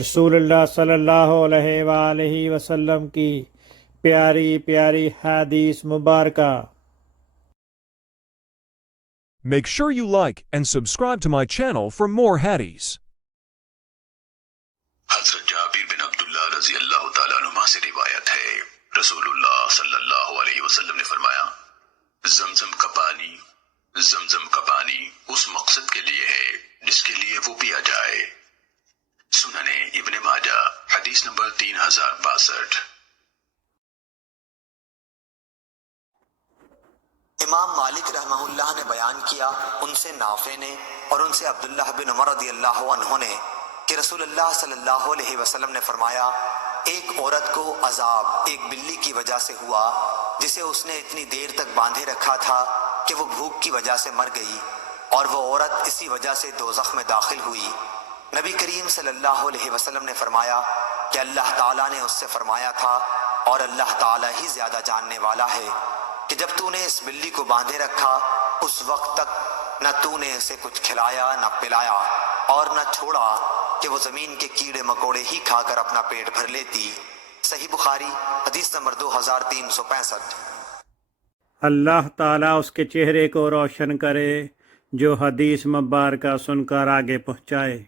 رسول اللہ صلی اللہ علیہ وآلہ وسلم کی پیاری پیاری حدیث مبارکہ۔ Make sure you like and subscribe to my channel for more hadiths. حضرت جابر بن عبداللہ رضی اللہ تعالیٰ عنہ سے روایت ہے، رسول اللہ صلی اللہ علیہ وسلم نے فرمایا، زمزم کا پانی اس مقصد کے لیے ہے جس کے لیے وہ پیا جائے۔ سنن ابن ماجہ حدیث نمبر 3062۔ امام مالک رحمہ اللہ نے بیان کیا، ان سے نافع نے اور ان سے عبداللہ بن عمر رضی اللہ عنہ نے، کہ رسول اللہ صلی اللہ علیہ وسلم نے فرمایا، ایک عورت کو عذاب ایک بلی کی وجہ سے ہوا جسے اس نے اتنی دیر تک باندھے رکھا تھا کہ وہ بھوک کی وجہ سے مر گئی، اور وہ عورت اسی وجہ سے دوزخ میں داخل ہوئی۔ نبی کریم صلی اللہ علیہ وسلم نے فرمایا کہ اللہ تعالیٰ نے اس سے فرمایا تھا، اور اللہ تعالیٰ ہی زیادہ جاننے والا ہے، کہ جب تو نے اس بلی کو باندھے رکھا اس وقت تک نہ تو نے اسے کچھ کھلایا نہ پلایا، اور نہ چھوڑا کہ وہ زمین کے کیڑے مکوڑے ہی کھا کر اپنا پیٹ بھر لیتی۔ صحیح بخاری حدیث نمبر 2365۔ اللہ تعالیٰ اس کے چہرے کو روشن کرے جو حدیث مبارکہ سن کر آگے پہنچائے۔